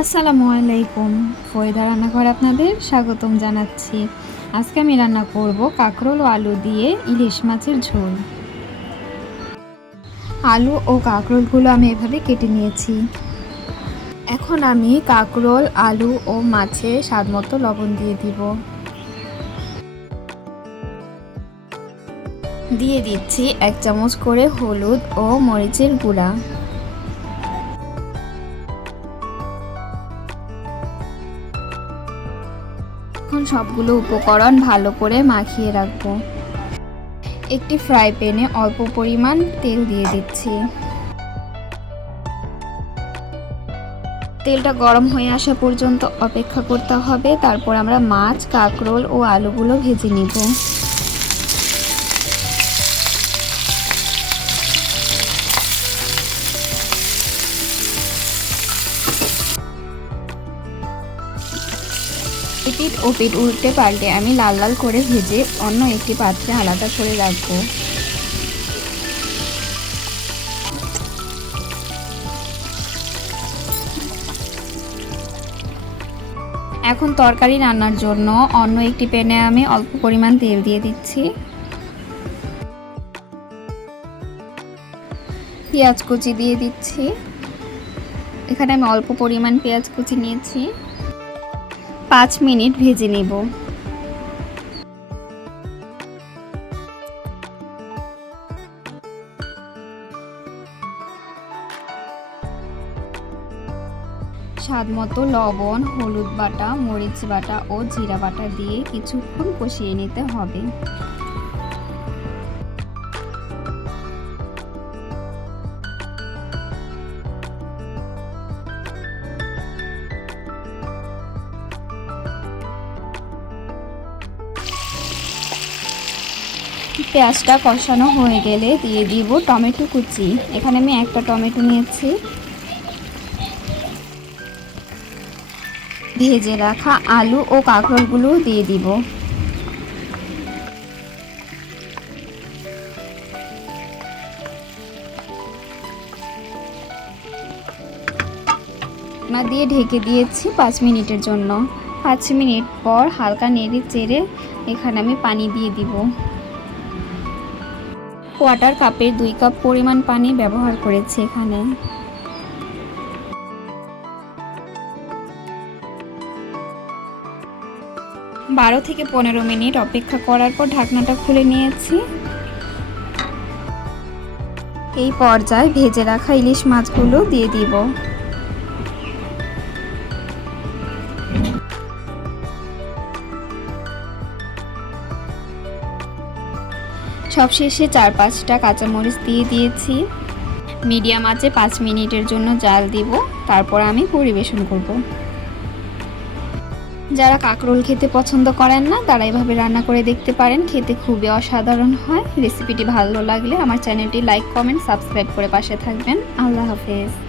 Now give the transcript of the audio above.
আসসালামু আলাইকুম। ফয়দা রান্নাঘর আপনাদের স্বাগতম জানাচ্ছি। আজকে আমি রান্না করব কাঁকরোল ও আলু দিয়ে ইলিশ মাছের ঝোল। আলু ও কাঁকরোলগুলো আমি এভাবে কেটে নিয়েছি। এখন আমি কাঁকরোল, আলু ও মাছে স্বাদ মতো লবণ দিয়ে দিব। দিয়ে দিচ্ছি এক চামচ করে হলুদ ও মরিচের গুঁড়া। এখন সবগুলো উপকরণ ভালো করে মাখিয়ে রাখব। একটি ফ্রাই প্যানে অল্প পরিমাণ তেল দিয়ে দিচ্ছি। তেলটা গরম হয়ে আসা পর্যন্ত অপেক্ষা করতে হবে। তারপর আমরা মাছ, কাঁকরোল ও আলুগুলো ভেজে নিব। পিট ও পিট উল্টে পাল্টে আমি লাল লাল করে ভেজে অন্য একটি পাত্রে আলাদা করে রাখব। এখন তরকারি রান্নার জন্য অন্য একটি প্যানে আমি অল্প পরিমাণ তেল দিয়ে দিচ্ছি। পেঁয়াজ কুচি দিয়ে দিচ্ছি। এখানে আমি অল্প পরিমাণ পেঁয়াজ কুচি নিয়েছি। পাঁচ মিনিট ভেজে নেব। স্বাদ মতো লবণ, হলুদ বাটা, মরিচ বাটা ও জিরা বাটা দিয়ে কিছুক্ষণ কষিয়ে নিতে হবে। পেঁয়াজটা কষানো হয়ে গেলে দিয়ে দিব টমেটো কুচি। এখানে আমি একটা টমেটো নিয়েছি। ভেজে রাখা আলু ও কাঁকরোলগুলো দিয়ে দিব। দিয়ে ঢেকে দিয়েছি পাঁচ মিনিটের জন্য। পাঁচ মিনিট পর হালকা নেড়ে চেড়ে এখানে আমি পানি দিয়ে দিব। কোয়াটার কাপের দুই কাপ পরিমাণ পানি ব্যবহার করেছি এখানে। বারো থেকে পনেরো মিনিট অপেক্ষা করার পর ঢাকনাটা খুলে নিয়েছি। এই পর্যায়ে ভেজে রাখা ইলিশ মাছগুলো দিয়ে দিব। সবশেষে চার পাঁচটা কাঁচামরিচ দিয়ে দিয়েছি। মিডিয়াম আঁচে পাঁচ মিনিটের জন্য জাল দিব, তারপর আমি পরিবেশন করব। যারা কাঁকরোল খেতে পছন্দ করেন না, তারা এভাবে রান্না করে দেখতে পারেন। খেতে খুবই অসাধারণ হয়। রেসিপিটি ভালো লাগলে আমার চ্যানেলটি লাইক, কমেন্ট, সাবস্ক্রাইব করে পাশে থাকবেন। আল্লাহ হাফেজ।